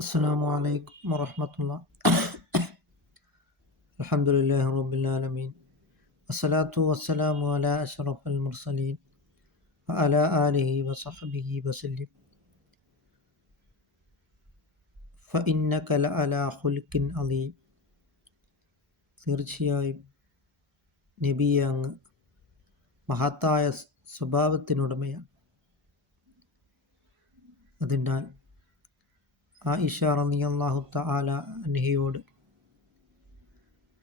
السلام عليكم ورحمة الله الحمد لله رب العالمين الصلاة والسلام على أشرف المرسلين وعلى آله وصحبه وسلم فإنك لعلى خلق عظيم തീർച്ചയായും നബിയെ അങ്ങ് മഹത്തായ സ്വഭാവത്തിനുടമയാണ് അതിനാൽ ആയിഷ റളിയല്ലാഹു തആല അൻഹയോട്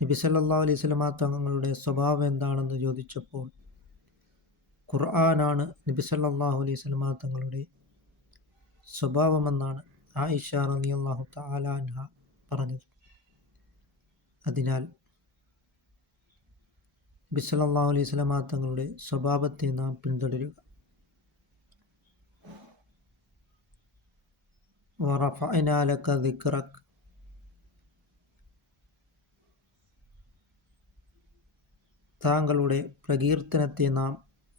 നബി സല്ലല്ലാഹു അലൈഹി വസല്ലമ തങ്ങളുടെ സ്വഭാവം എന്താണെന്ന് ചോദിച്ചപ്പോൾ ഖുർആനാണ് നബി സല്ലല്ലാഹു അലൈഹി വസല്ലമ തങ്ങളുടെ സ്വഭാവമെന്നാണ് ആയിഷ റളിയല്ലാഹു തആല അൻഹ പറഞ്ഞത്. അതിനാൽ നബി സല്ലല്ലാഹു അലൈഹി വസല്ലമ തങ്ങളുടെ സ്വഭാവത്തെ നാം പിന്തുടരുക. ലക ദിക്റക് താങ്കളുടെ പ്രകീർത്തനത്തെ നാം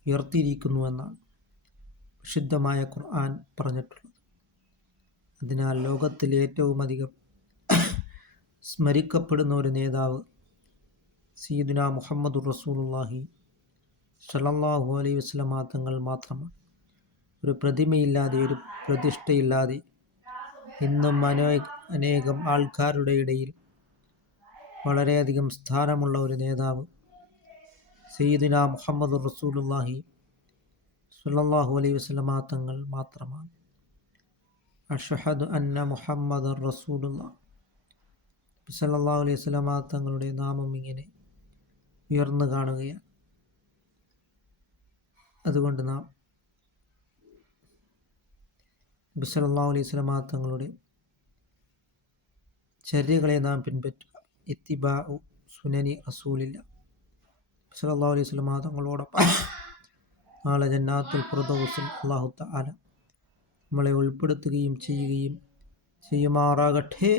ഉയർത്തിയിരിക്കുന്നുവെന്നാണ് വിശുദ്ധമായ ഖുർആൻ പറഞ്ഞിട്ടുള്ളത്. അതിനാൽ ലോകത്തിൽ ഏറ്റവും അധികം സ്മരിക്കപ്പെടുന്ന ഒരു നേതാവ് സീദുന മുഹമ്മദ് റസൂലുള്ളാഹി സലല്ലാഹു അലൈഹി വസല്ലമ തങ്ങൾ മാത്രമാണ്. ഒരു പ്രതിമയില്ലാതെ ഒരു പ്രതിഷ്ഠയില്ലാതെ ഇന്നും അനേ അനേകം ആൾക്കാരുടെ ഇടയിൽ വളരെയധികം സ്ഥാനമുള്ള ഒരു നേതാവ് സയ്യിദിന മുഹമ്മദ് റസൂലുല്ലാഹി സുല്ലാഹു അലൈഹി വസല്ലമ തങ്ങൾ മാത്രമാണ്. അഷഹദ് അന്ന മുഹമ്മദ് റസൂലുള്ള സല്ലാഹു അലൈഹി വസല്ലമ തങ്ങളുടെ നാമം ഇങ്ങനെ ഉയർന്നു കാണുകയാണ്. അതുകൊണ്ട് നാം നബി സല്ലല്ലാഹു അലൈഹി വസല്ലമ തങ്ങളുടെ ചര്യകളെ നാം പിൻപറ്റുക. ഇത്തിബാഉ സുനനി റസൂലില്ല. സല്ലല്ലാഹു അലൈഹി വസല്ലമ തങ്ങളോടൊപ്പം നാളെ ജന്നാത്തുൽ ഫിർദൗസിൽ അല്ലാഹു തആല നമ്മളെ ഉൾപ്പെടുത്തുകയും ചെയ്യുകയും ചെയ്യുമാറാകട്ടെ.